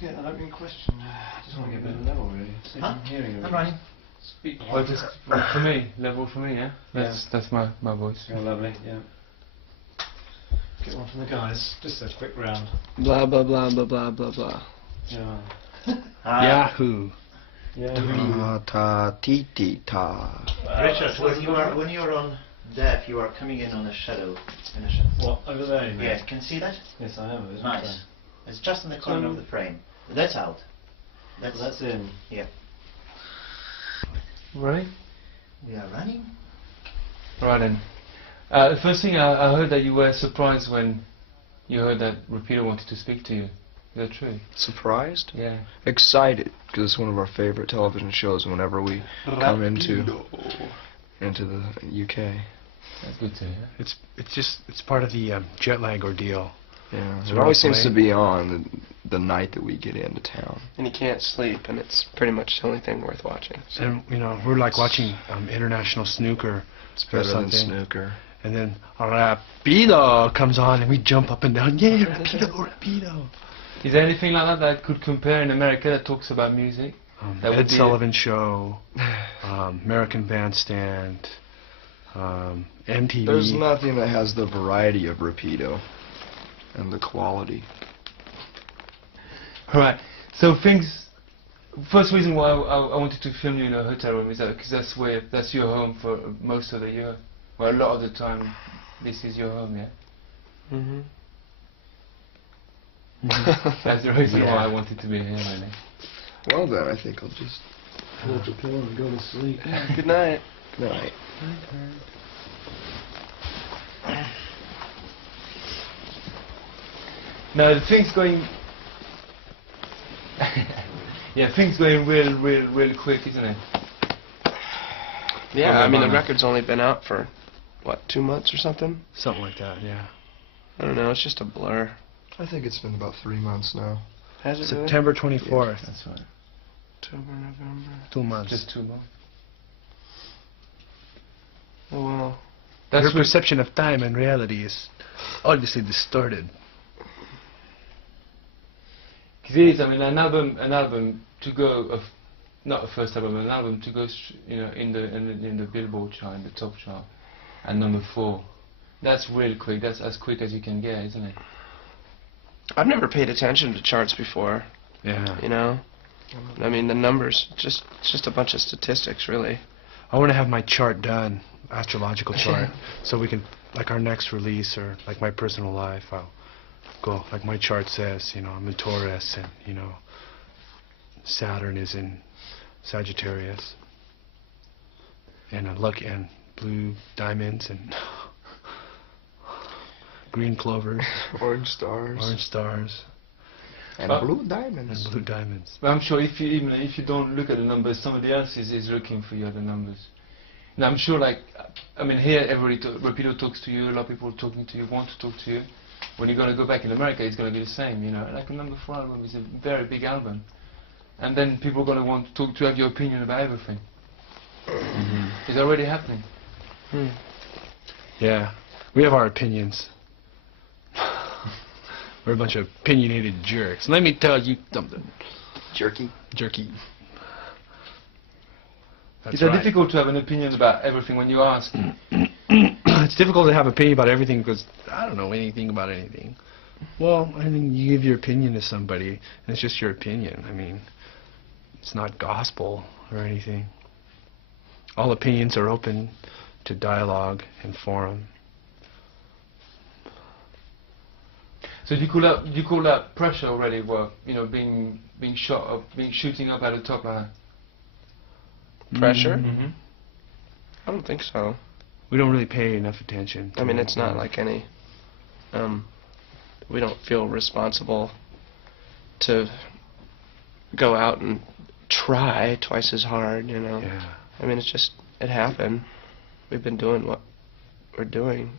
to get an opening question? I just want to get a bit of level, really. Huh? Hearing I'm running. Speak. Well, just for me, level for me, yeah? That's my voice. Yeah, lovely, yeah. Get one from the guys. Just a quick round. Blah blah blah blah blah blah blah. Yeah. Yahoo! Yeah. Ta ti ti ta. Richard, when you are on deaf, you are coming in on a shadow. What, over there, you mean? Yeah, can you see that? Yes, I am. It's Nice. okay. It's just in the corner of the frame. That's out. That's in. Yeah. Right? We are running. Right then. The first thing I heard that you were surprised when you heard that Rapido wanted to speak to you. Is that true? Surprised? Yeah. Excited, because it's one of our favorite television shows whenever we come into the UK. That's good to hear. It's part of the jet lag ordeal. Yeah, So it always we're seems to be on the night that we get into town. And you can't sleep, and it's pretty much the only thing worth watching. So. And we're like watching international snooker. It's or better than something. snooker. And then Rapido comes on, and we jump up and down. Yeah, Rapido. Is there anything like that could compare in America that talks about music? That would Ed be Sullivan Show, American Bandstand, MTV. There's nothing that has the variety of Rapido and the quality. Right. So first reason why I wanted to film you in a hotel room is that because that's your home for most of the year. Well, a lot of the time, this is your home, yeah. Mhm. That's the reason why I wanted to be here, really. Well then, I think I'll just pull up the pillow and go to sleep. Good night. Good night. Now the thing's going. Yeah, things going real quick, isn't it? Yeah, Okay, I mean, the bye. record's only been out for, what, 2 months or something? Something like that, yeah. I don't know, it's just a blur. I think it's been about 3 months now. Has it really? September 24th. That's right. October, November. 2 months. Just 2 months. Oh, well. That's Your perception of time and reality is obviously distorted. Because it is. I mean, an album to go, not a first album, an album to go, in the Billboard chart, in the top chart, and number 4. That's real quick. That's as quick as you can get, isn't it? I've never paid attention to charts before, Yeah. you know? I mean, the numbers, it's just a bunch of statistics, really. I want to have my chart done, astrological chart, so we can, like our next release or like my personal life, I'll go, like my chart says, I'm in Taurus and, Saturn is in Sagittarius. And and blue diamonds and green clovers, Orange stars. orange stars, And But- blue diamonds. and blue diamonds. But I'm sure if you don't look at the numbers, somebody else is looking for you at the numbers. And I'm sure, here Rapido talks to you, a lot of people are talking to you, want to talk to you. When you're going to go back in America, it's going to be the same, Like a number 4 album is a very big album. And then people are going to want to have your opinion about everything. It's already happening. Yeah, we have our opinions. We're a bunch of opinionated jerks. Let me tell you something. Jerky. Jerky. That's It's right. difficult to have an opinion about everything when you ask. It's difficult to have an opinion about everything because I don't know anything about anything. Well, I mean, you give your opinion to somebody, and it's just your opinion. I mean, it's not gospel or anything. All opinions are open to dialogue and forum. So do you call that pressure already? Well, being shooting up at the top like that? Pressure? Mm-hmm. I don't think so. We don't really pay enough attention. I mean, it's not like any, we don't feel responsible to go out and try twice as hard, Yeah. I mean, it happened. We've been doing what we're doing.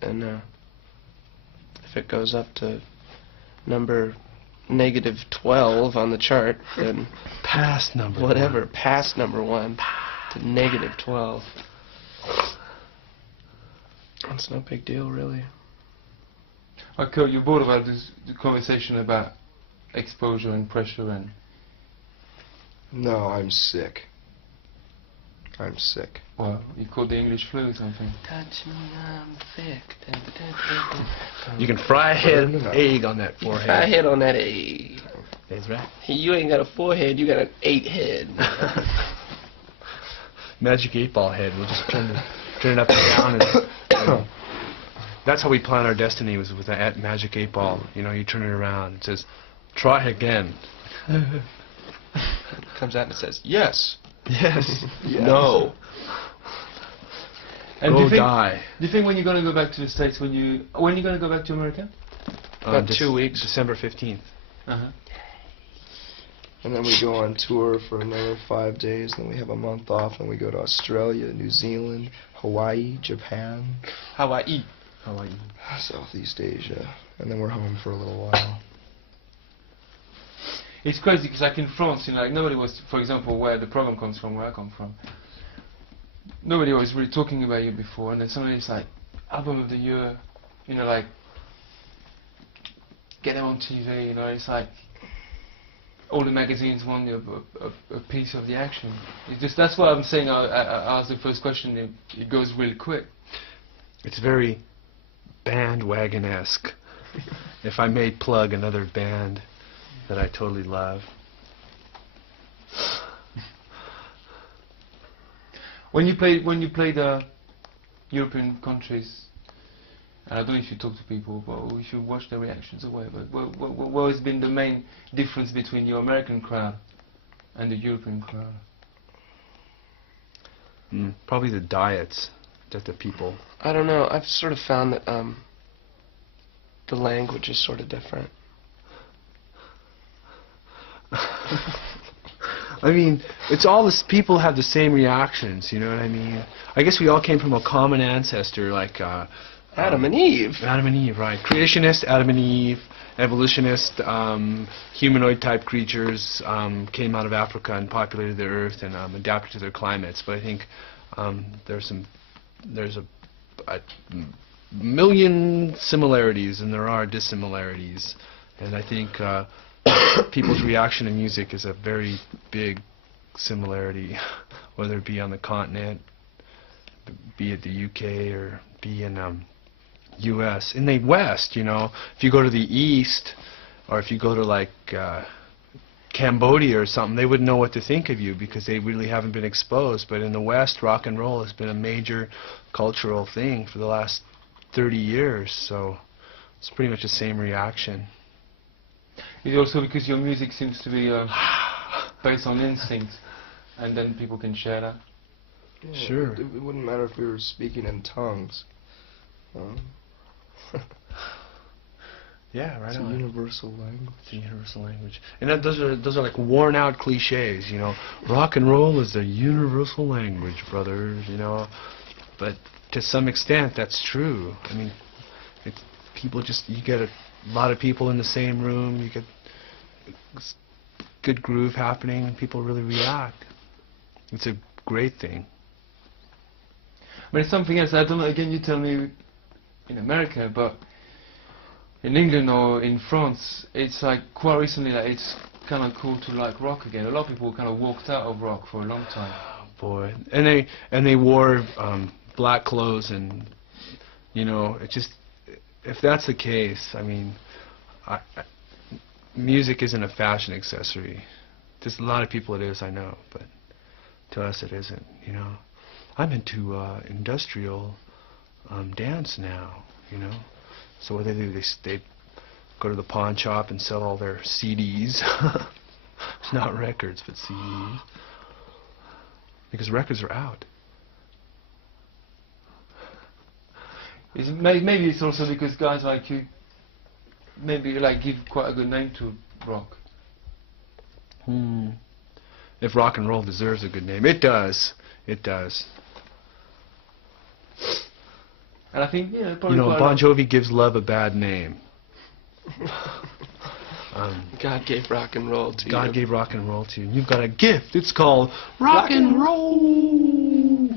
And if it goes up to number -12 on the chart, then Past number. whatever, past number 1 to -12. It's no big deal, really. Okay, you brought about the conversation about exposure and pressure and... No, I'm sick. I'm sick. Well, you caught the English flu or something. Touch me, I'm thick. You can fry a head No. egg on that Fry forehead. head on that egg. That's right. You ain't got a forehead, you got an 8 head. Magic 8-ball head. We'll just turn it up and down. And, that's how we plan our destiny, was with that magic 8-ball. You know, you turn it around. It says, try again. Comes out and says, yes. Yes. No. And Go do you think, die. do you think when you're going to go back to the States, when you going to go back to America? About 2 weeks. December 15th. Uh-huh. And then we go on tour for another 5 days. Then we have a month off, and we go to Australia, New Zealand, Hawaii, Japan, Hawaii. Hawaii. Southeast Asia, and then we're home for a little while. It's crazy because like in France, you know, like nobody was, for example, where the program comes from, where I come from. Nobody was really talking about you before, and then suddenly it's like album of the year, you know, like get them on TV, you know, it's like all the magazines want a piece of the action. It's just that's why I'm saying I asked the first question. It goes really quick. It's very bandwagon-esque. If I may plug another band that I totally love. When you play the European countries, and I don't know if you talk to people, but if you watch their reactions or whatever, what has been the main difference between your American crowd and the European crowd? Probably the diets that the people... I don't know. I've sort of found that the language is sort of different. I mean, it's all this. People have the same reactions. You know what I mean? I guess we all came from a common ancestor, like Adam and Eve. Adam and Eve, right? Creationist Adam and Eve, evolutionist, humanoid type creatures came out of Africa and populated the Earth and adapted to their climates. But I think there's a million similarities and there are dissimilarities, and I think people's reaction to music is a very big similarity, whether it be on the continent, be it the UK or be in U.S. In the West, you know, if you go to the East or if you go to like Cambodia or something, they wouldn't know what to think of you because they really haven't been exposed. But in the West, rock and roll has been a major cultural thing for the last 30 years, so it's pretty much the same reaction. It's also because your music seems to be based on instinct, and then people can share that. Yeah, Sure. It wouldn't matter if we were speaking in tongues. Yeah, right It's a on. universal language. It's a universal language. And those are like worn out cliches, you know. Rock and roll is the universal language, brothers, you know. But to some extent that's true. I mean, people just, you get a lot of people in the same room, you get good groove happening, and people really react. It's a great thing. But it's something else. I don't know. Again, you tell me in America, but in England or in France, it's like quite recently, like it's kind of cool to like rock again. A lot of people kind of walked out of rock for a long time. Oh, boy, and they wore black clothes, and you know, it just, if that's the case, I mean, music isn't a fashion accessory. There's a lot of people it is, I know, but to us it isn't. You know, I'm into industrial dance now. You know, so what they do, they go to the pawn shop and sell all their CDs. Not records, but CDs, because records are out. Maybe it's also because guys like you maybe like give quite a good name to rock. If rock and roll deserves a good name, it does. It does. And I think, yeah, probably You know, quite Bon Jovi gives love a bad name. God gave rock and roll to you. God gave rock and roll to you. And you've got a gift. It's called rock and roll.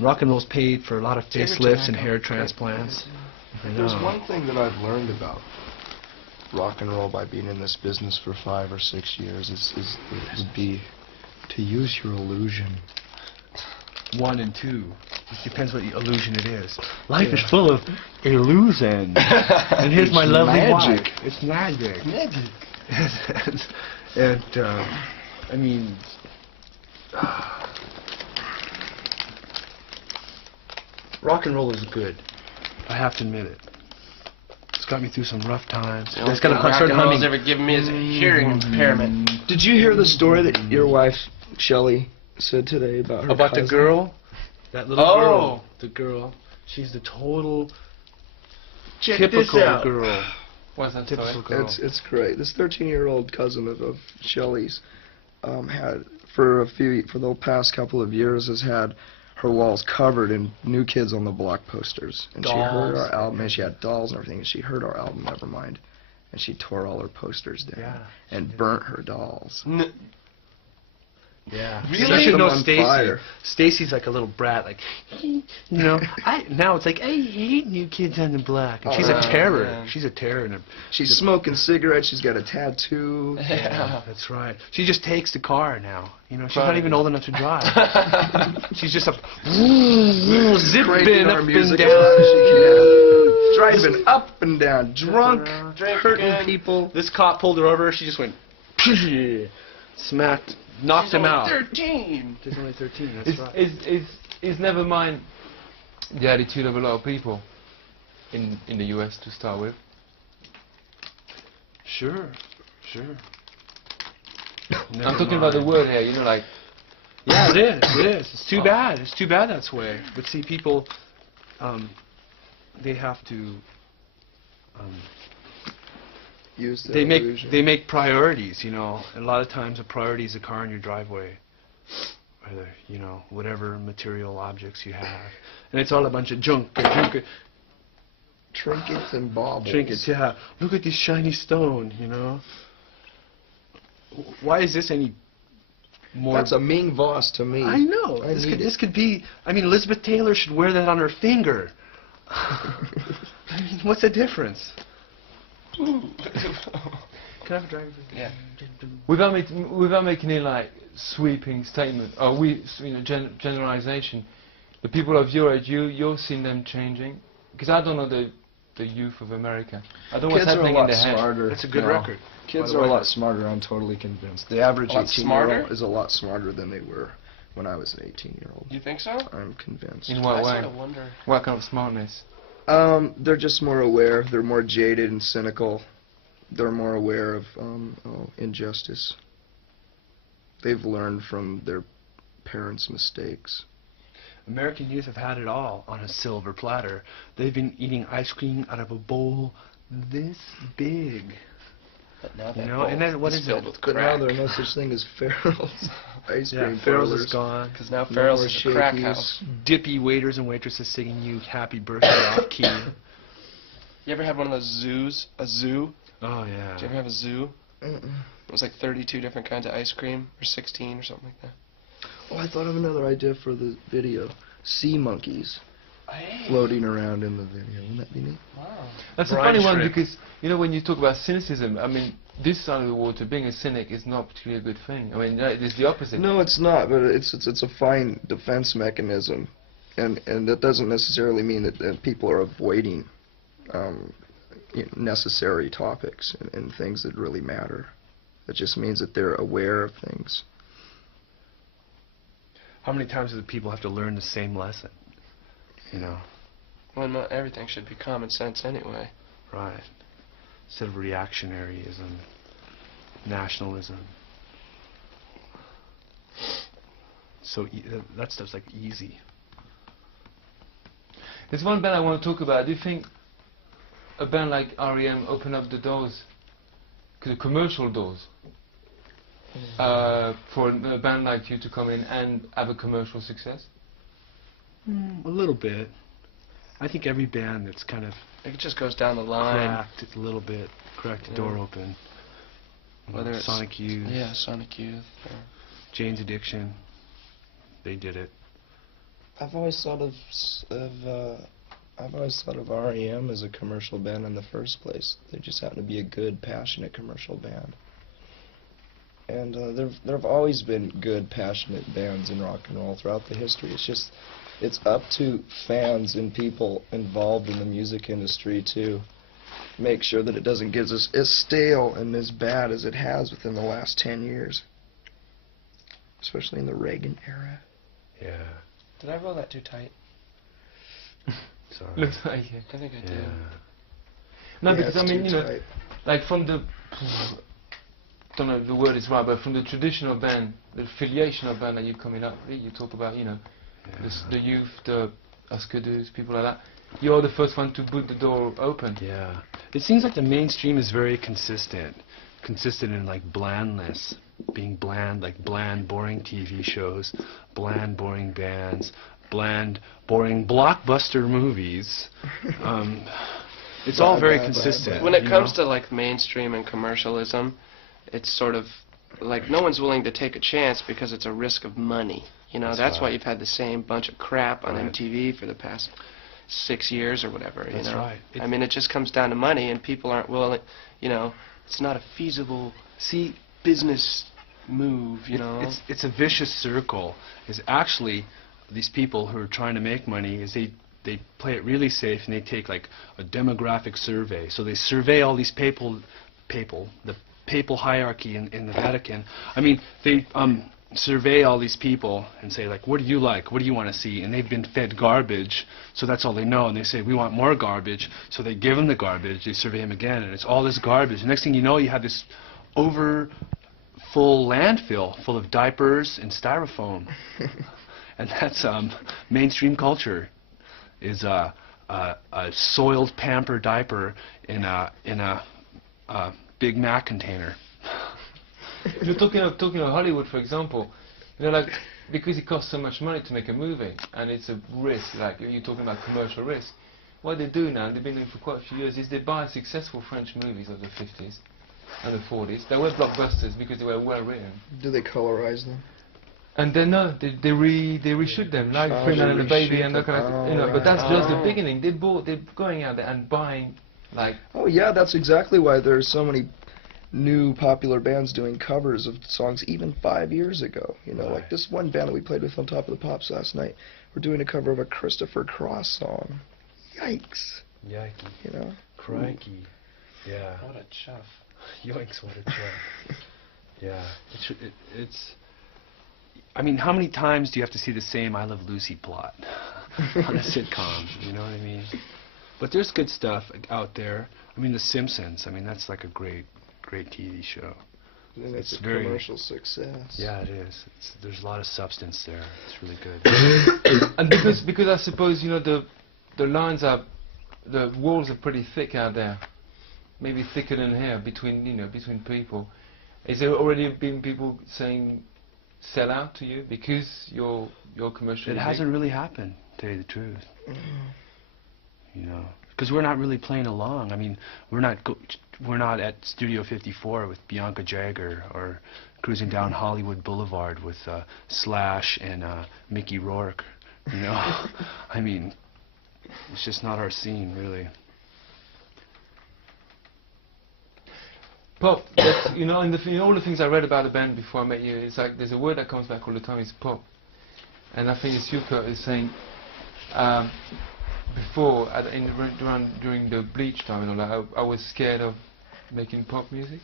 Rock and roll's paid for a lot of facelifts and hair transplants. I There's know. one thing that I've learned about rock and roll by being in this business for 5 or 6 years would be to use your illusion. 1 and 2. It depends what illusion it is. Life is full of illusion. And here's my lovely magic. wife. It's magic. Magic. and I mean, rock and roll is good. I have to admit it. It's got me through some rough times. The only It's got thing to rock start and roll's humming. ever given me is a hearing impairment. Did you hear the story that your wife, Shelley, said today about her About the cousin? girl? That little Oh. girl. The girl. She's the total Check typical this out. girl. What's that Typical story? girl. It's great. This 13-year-old cousin of Shelley's had for the past couple of years has had her walls covered in New Kids on the Block posters, and she heard our album, and she had dolls and everything, and she heard our album Nevermind, and she tore all her posters down Yeah, and burnt her dolls. Yeah. Really? You should Set know them on Stacy. fire. Stacy's like a little brat, like, now it's like, I hate New Kids on the Block. And she's a Oh, terror. man. She's a terror. She's smoking cigarettes. She's got a tattoo. Yeah. That's right. She just takes the car now. She's Right. not even old enough to drive. She's just up, Cranking zipping our up and music down. as loud as she can. Driving up and down, drunk, Drinking. hurting people. This cop pulled her over. She just went, smacked, knocked She's him only out. 13. She's only 13. That's right. It's never mind the attitude of a lot of people in the US to start with. Sure. I'm talking about the word here, like Yeah, it is. It's too bad. It's too bad that's way. But see, people, they have to, Use the they illusion. make priorities, And a lot of times a priority is a car in your driveway, or whatever material objects you have, and it's all a bunch of junk. Trinkets and baubles. Trinkets, yeah. Look at this shiny stone, Why is this any more? That's a Ming Voss to me. I know. I need This could be. I mean, Elizabeth Taylor should wear that on her finger. I mean, what's the difference? Can I have a driver's license? Yeah. without making it like sweeping statement or generalization. The people of your age, you're seeing them changing, because I don't know the youth of America. I don't know what's Kids are a happening in lot their head. smarter. That's a good you know. record. Kids By the are a way. lot smarter. I'm totally convinced. The average A lot 18-year-old smarter? is a lot smarter than they were when I was an 18-year-old. You think so? I'm convinced. In I what way? sort of wonder. What kind of smartness? They're just more aware. They're more jaded and cynical. They're more aware of injustice. They've learned from their parents' mistakes. American youth have had it all on a silver platter. They've been eating ice cream out of a bowl this big. But now that And then what is filled it? with But now crack. there's no such thing as Farrell's ice cream Farrell's parlors. is gone. Because now No Farrell's more is a crack Shakey's. house. Dippy waiters and waitresses singing you happy birthday off key. You ever had one of those zoos? A zoo? Oh yeah. Did you ever have a zoo? Mm-mm. It was like 32 different kinds of ice cream, or 16 or something like that. Oh, I thought of another idea for the video. Sea monkeys floating around in the video. Wouldn't that be neat? Wow. That's a Brine funny one shrimp. because when you talk about cynicism, I mean this side of the water, being a cynic is not particularly a good thing. I mean it's the opposite. No, it's not. But it's a fine defense mechanism, and that doesn't necessarily mean that people are avoiding necessary topics and things that really matter. It just means that they're aware of things. How many times do the people have to learn the same lesson? Well, not everything should be common sense anyway. Right. Instead of reactionaryism, nationalism. So that stuff's like easy. There's one band I want to talk about. Do you think a band like R.E.M. open up the doors, the commercial doors, for a band like you to come in and have a commercial success? A little bit. I think every band that's kind of It just goes down the line. cracked it a little bit, cracked the door open. Whether it's Sonic Youth, Yeah, Sonic Youth. Or Jane's Addiction, they did it. I've always thought of I've always thought of REM as a commercial band in the first place. They just happen to be a good, passionate commercial band. And there have always been good, passionate bands in rock and roll throughout the history. It's just, it's up to fans and people involved in the music industry to make sure that it doesn't get as stale and as bad as it has within the last 10 years. Especially in the Reagan era. Yeah. Did I roll that too tight? Sorry. Looks like it. I think I Yeah. did. No, Yeah, because it's I mean, too you know, tight. like from the, don't know if the word is right, but from the traditional band, the affiliation of band that you're coming up with, you talk about, you know, the youth, the Askedoos, people like that. You're the first one to put the door open. Yeah. It seems like the mainstream is very consistent in like blandness, being bland, like bland, boring TV shows, bland, boring bands, bland, boring blockbuster movies. It's all very consistent. When it you comes know? to like mainstream and commercialism, it's sort of like no one's willing to take a chance because it's a risk of money. You know, that's why right. you've had the same bunch of crap on Right. MTV for the past 6 years or whatever. That's you know? right. I mean, it just comes down to money, and people aren't willing. You know, it's not a feasible business move. You know, It's a vicious circle. Is actually these people who are trying to make money is they play it really safe and they take like a demographic survey. So they survey all these the papal hierarchy in the Vatican. I mean, they survey all these people and say like, what do you like? What do you want to see? And they've been fed garbage, so that's all they know. And they say, we want more garbage. So they give them the garbage. They survey them again, and it's all this garbage. The next thing you know, you have this full landfill full of diapers and styrofoam. And that's mainstream culture. Is a soiled Pamper diaper in a Big Mac container. If you're talking of Hollywood, for example, you know, like, because it costs so much money to make a movie, and it's a risk, like you're talking about commercial risk, what they do now, and they've been doing for quite a few years, is they buy successful French movies of the 50s and the 40s. They were blockbusters because they were well written. Do they colorize them? And then no, they reshoot them, like Oh, Three they Men and a Baby reshoot and that kind them. of, you know. Oh, But that's just the right. beginning. They're going out there and buying, like, Oh yeah, that's exactly why there's so many new popular bands doing covers of songs even 5 years ago. You know, like Right. this one band that we played with on Top of the Pops last night. We're doing a cover of a Christopher Cross song. Yikes! Yikes. You know. Crikey. Yeah. what a chuff. Yoinks, what a joke. Yeah. It's. I mean, how many times do you have to see the same I Love Lucy plot on a sitcom? You know what I mean? But there's good stuff out there. I mean, The Simpsons. I mean, that's like a great TV show. And it's It's a very- commercial success. Yeah, it is. There's a lot of substance there. It's really good. and because I suppose, you know, the lines are, the walls are pretty thick out there, maybe thicker than here between people. Is there already been people saying sell out to you because you're commercially It big? hasn't really happened, to tell you the truth. You know, because we're not really playing along. I mean, we're not at Studio 54 with Bianca Jagger or cruising down Hollywood Boulevard with Slash and Mickey Rourke. You know, I mean, it's just not our scene, really. Pop, that's, you know, in all the things I read about the band before I met you, it's like there's a word that comes back all the time, it's pop. And I think it's Yuka is saying, before, during the Bleach time, you know, like, I was scared of making pop music.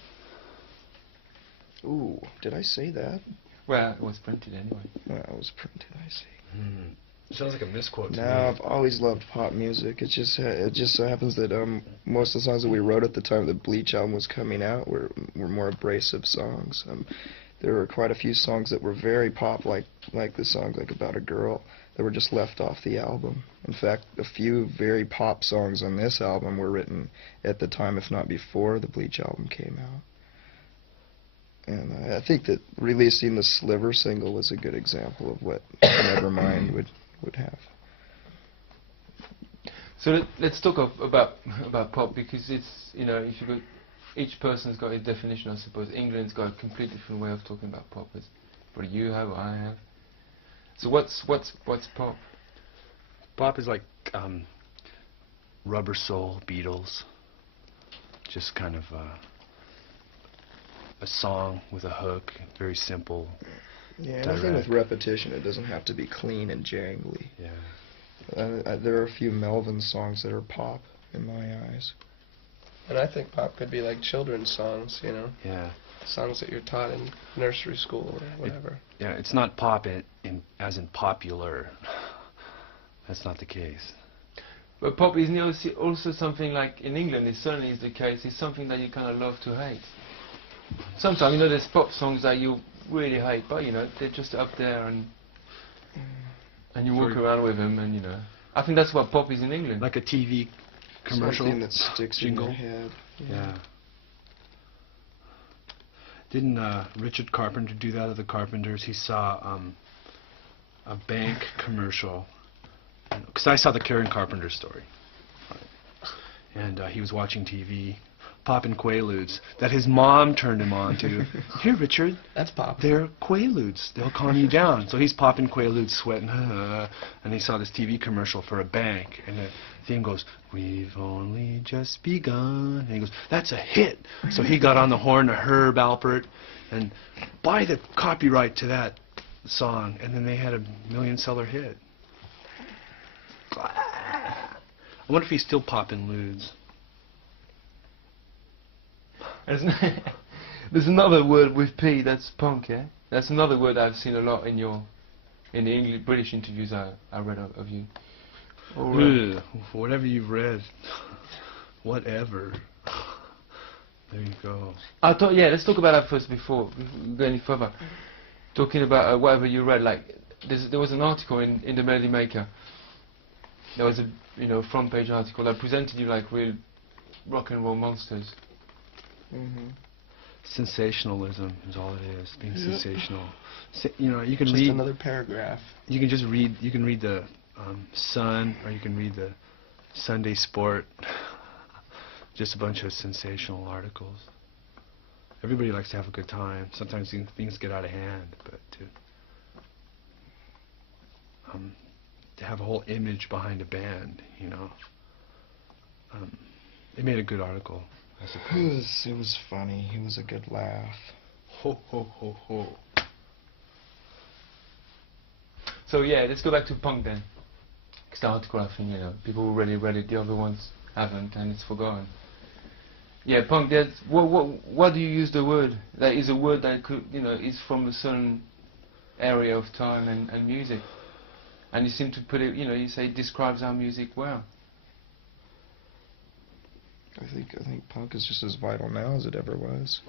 Ooh, did I say that? Well, it was printed anyway. Well, it was printed, I see. Sounds like a misquote No, I've always loved pop music. It just so happens that most of the songs that we wrote at the time the Bleach album was coming out were more abrasive songs. There were quite a few songs that were very pop, like the song like About a Girl, that were just left off the album. In fact, a few very pop songs on this album were written at the time, if not before, the Bleach album came out. And I think that releasing the Sliver single was a good example of what Nevermind would have. So let's talk about pop, because it's, you know, if you go, each person's got a definition, I suppose. England's got a completely different way of talking about pop. As what you have, or I have. So what's pop? Pop is like Rubber Soul, Beatles. Just kind of a song with a hook, very simple. Yeah, anything with repetition, it doesn't have to be clean and jangly. Yeah. There are a few Melvin songs that are pop in my eyes. And I think pop could be like children's songs, you know? Yeah. Songs that you're taught in nursery school or whatever. Yeah, it's not pop as in popular. That's not the case. But pop is also something like in England, it certainly is the case, it's something that you kind of love to hate. Sometimes, you know, there's pop songs that you really hate, but, you know, they're just up there and you walk around with them and, you know. I think that's what pop is in England. Like a TV commercial. Something that sticks jingle. in your head. Yeah. Didn't Richard Carpenter do that at the Carpenters? He saw a bank commercial. Because I saw the Karen Carpenter story. And he was watching TV, popping Quaaludes, that his mom turned him on to. Here, Richard. That's pop. They're Quaaludes. They'll calm you down. So he's popping Quaaludes, sweating, and he saw this TV commercial for a bank. And the theme goes, "We've only just begun." And he goes, "That's a hit." So he got on the horn to Herb Alpert and buy the copyright to that song. And then they had a million-seller hit. I wonder if he's still popping ludes. There's another word with P, that's punk, yeah? That's another word I've seen a lot in the English, British interviews I read of you. Ugh, whatever you've read. Whatever. There you go. I thought, yeah, let's talk about that first before we go any further. Talking about whatever you read, like, there was an article in the Melody Maker. There was a front page article that presented you like real rock and roll monsters. Sensationalism is all it is. Being sensational. You can Just read another paragraph. You can just read. You can read the Sun, or you can read the Sunday Sport. Just a bunch of sensational articles. Everybody likes to have a good time. Sometimes things get out of hand, but to have a whole image behind a band, they made a good article, I suppose. It was funny. It was a good laugh. Ho, ho, ho, ho. So yeah, let's go back to punk then. Because the article, I think, people already read it, the other ones haven't, and it's forgotten. Yeah, punk, what do you use the word? That is a word that could, is from a certain area of time and music. And you seem to put it, you say it describes our music well. I think punk is just as vital now as it ever was.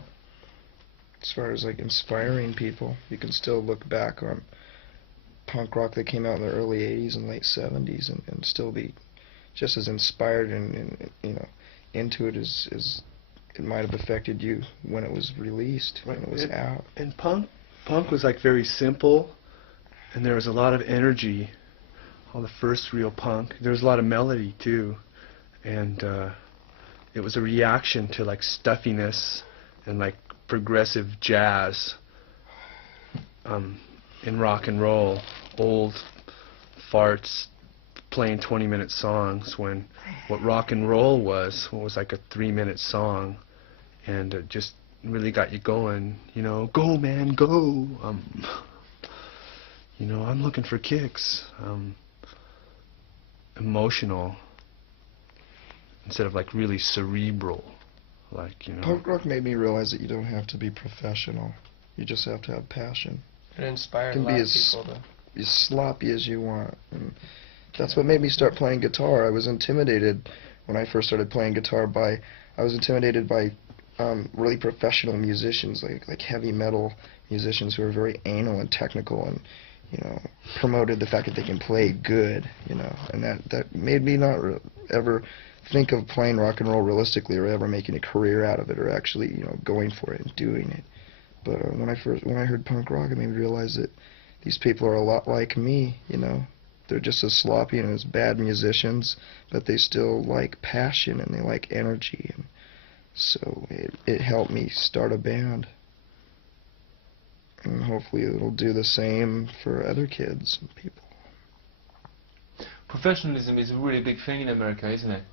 As far as like inspiring people, you can still look back on punk rock that came out in the early 80s and late 70s and still be just as inspired and into it as it might have affected you when it was released, when it was out. And punk was like very simple, and there was a lot of energy. All the first real punk. There was a lot of melody too, and it was a reaction to like stuffiness and like progressive jazz in rock and roll. Old farts playing 20-minute songs, when what rock and roll was like a 3-minute song, and it just really got you going. Go man, go. I'm looking for kicks. Emotional instead of like really cerebral, Punk rock made me realize that you don't have to be professional. You just have to have passion. It inspired You a can lot be of people to... as sloppy as you want. And that's what made me start playing guitar. I was intimidated when I first started playing guitar by really professional musicians, like heavy metal musicians who are very anal and technical and promoted the fact that they can play good, and that made me not ever think of playing rock and roll realistically or ever making a career out of it or actually, going for it and doing it. But when I heard punk rock, it made me realize that these people are a lot like me, They're just as sloppy and as bad musicians, but they still like passion and they like energy, and so it helped me start a band. And hopefully it'll do the same for other kids and people. Professionalism is a really big thing in America, isn't it?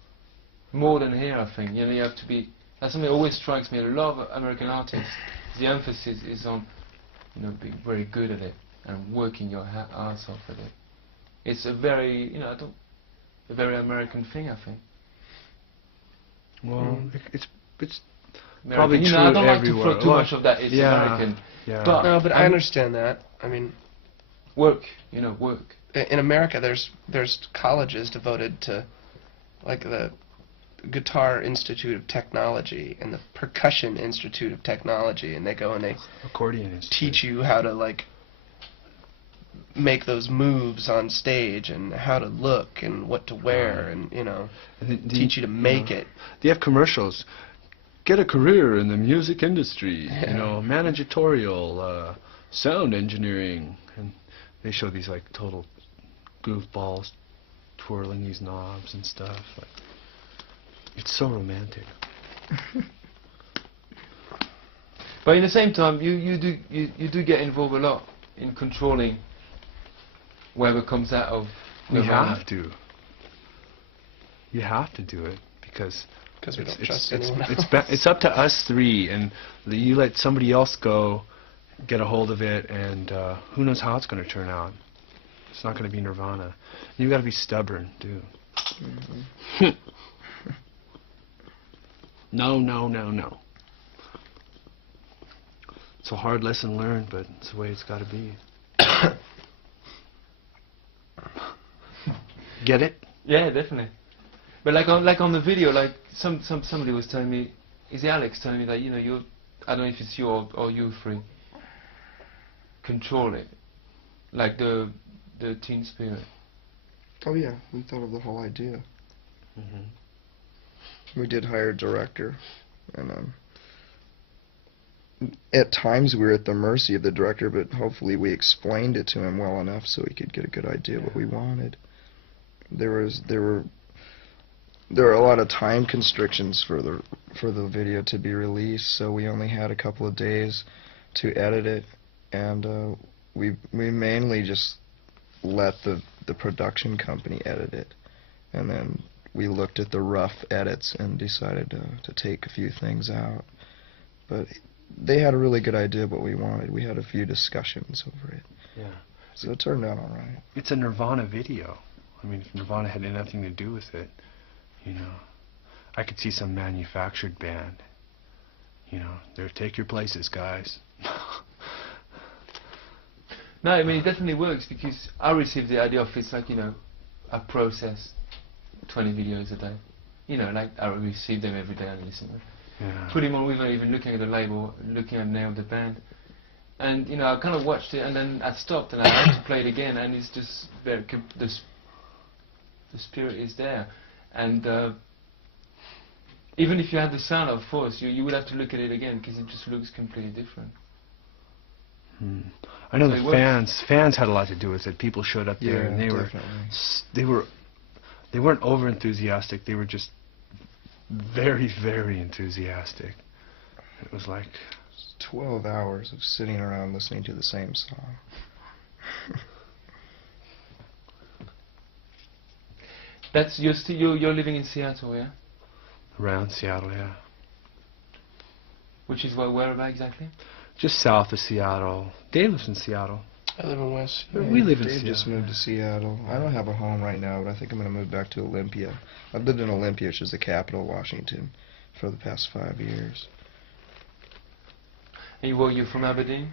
more than here, I think. You know, you have to be. That's something that always strikes me. A lot of American artists, the emphasis is on, you know, being very good at it and working your ass off at it. It's a very, you know, a very American thing, I think. Well, it's American. probably You know, true I don't like to everywhere. throw too Well, much of that. It's yeah, American. yeah. But No, but I understand that. I mean, work. You know, work. in America, there's colleges devoted to, like, the Guitar Institute of Technology and the Percussion Institute of Technology, and they go and they Accordion Institute. teach you how to, like, make those moves on stage and how to look and what to wear and, you know, And teach you to make it. They have commercials. Get a career in the music industry. You know, managerial, sound engineering, and they show these like total goofballs twirling these knobs and stuff. Like, it's so romantic. But in the same time, you do get involved a lot in controlling whatever comes out of We Nirvana. have to. You have to do it because We don't trust anyone else. it's up to us three, and you let somebody else go, get a hold of it, and who knows how it's going to turn out. It's not going to be Nirvana. You got to be stubborn, too. No. It's a hard lesson learned, but it's the way it's got to be. Get it? Yeah, definitely. But like on the video, like somebody was telling me, is it Alex telling me that, you know, I don't know if it's you or you three, control it, like the teen spirit. Oh yeah, we thought of the whole idea. Mm-hmm. We did hire a director, and at times we were at the mercy of the director, but hopefully we explained it to him well enough so he could get a good idea of what we wanted. There were a lot of time constrictions for the video to be released, so we only had a couple of days to edit it, and we mainly just let the production company edit it, and then we looked at the rough edits and decided to take a few things out. But they had a really good idea of what we wanted. We had a few discussions over it. Yeah. So it turned out all right. It's a Nirvana video. I mean, if Nirvana had nothing to do with it, you know, I could see some manufactured band. You know, they're take your places, guys. No, I mean, it definitely works because I received the idea of it's like, you know, I process 20 videos a day. You know, like I receive them every day and listen to them. Yeah. Put him on without even looking at the label, looking at the name of the band. And, you know, I kind of watched it and then I stopped and I had to play it again, and it's just very, the spirit is there. And even if you had the sound, of course, you would have to look at it again because it just looks completely different. I know So the it works. fans had a lot to do with it. People showed up there and they weren't over enthusiastic. They were just very, very enthusiastic. It was like 12 hours of sitting around listening to the same song. That's you're living in Seattle, yeah? around Seattle, yeah. Which is where about exactly? Just south of Seattle. Dave lives in Seattle. I live in West. We live in Dave Seattle. just moved to Seattle. I don't have a home right now, but I think I'm going to move back to Olympia. I've lived in Olympia, which is the capital of Washington, for the past 5 years. And you're from Aberdeen?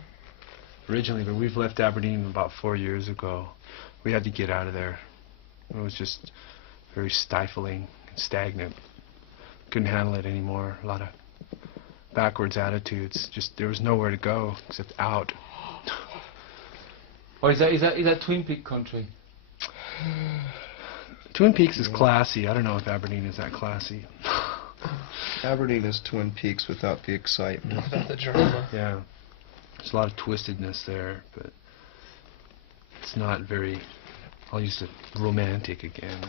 Originally, but we've left Aberdeen about 4 years ago. We had to get out of there. It was just very stifling and stagnant. Couldn't handle it anymore. A lot of backwards attitudes. Just there was nowhere to go except out. Or is that Twin Peak country? Twin Peaks is classy. I don't know if Aberdeen is that classy. Aberdeen is Twin Peaks without the excitement. Without the drama. Yeah. There's a lot of twistedness there, but it's not very, I'll use the romantic again.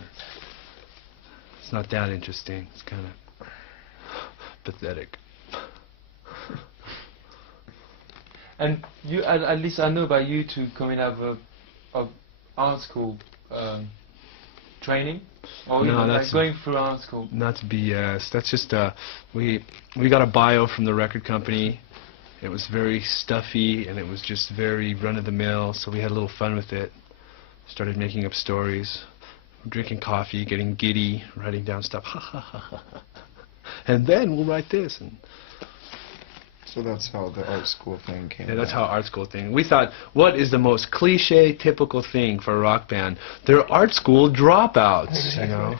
It's not that interesting. It's kind of pathetic. And you, at least I know about you two coming out of art school, training, or No, even like that's- going through art school? That's BS. That's just we got a bio from the record company. It was very stuffy and it was just very run of the mill. So we had a little fun with it. Started making up stories, drinking coffee, getting giddy, writing down stuff. And then we'll write this. And So that's how the art school thing came. yeah, that's how about. art school thing. We thought, what is the most cliche, typical thing for a rock band? They're art school dropouts, you know.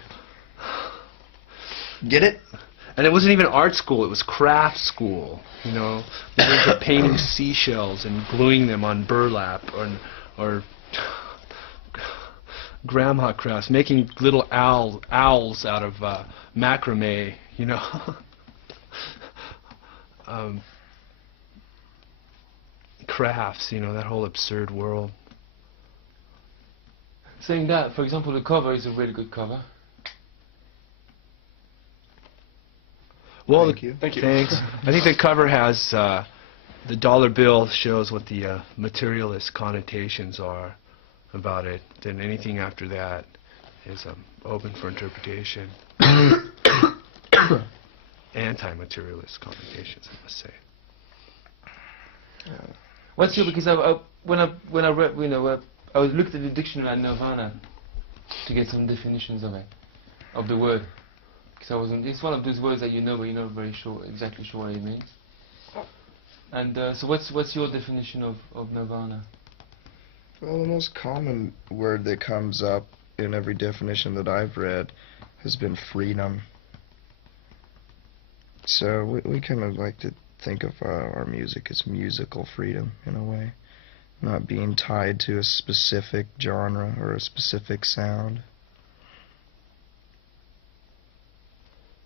Get it? And it wasn't even art school, it was craft school, you know. We were into painting seashells and gluing them on burlap or grandma crafts, making little owls out of macrame, you know. Crafts, you know, that whole absurd world. Saying that, for example, the cover is a really good cover. Well, Thank you. Thanks. I think the cover has the dollar bill shows what the materialist connotations are about it. Then anything after that is open for interpretation. Anti-materialist connotations, I must say. What's your, because when I read, you know, I looked at the dictionary at Nirvana to get some definitions of it, of the word. Because I wasn't. It's one of those words that you know, but you're not very sure, exactly sure what it means. And so, what's your definition of Nirvana? Well, the most common word that comes up in every definition that I've read has been freedom. So we kind of like to think of our music as musical freedom in a way, not being tied to a specific genre or a specific sound.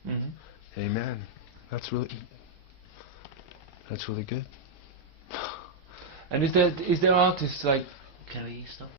Mm-hmm. Amen. That's really good. And is there artists like Can we stop?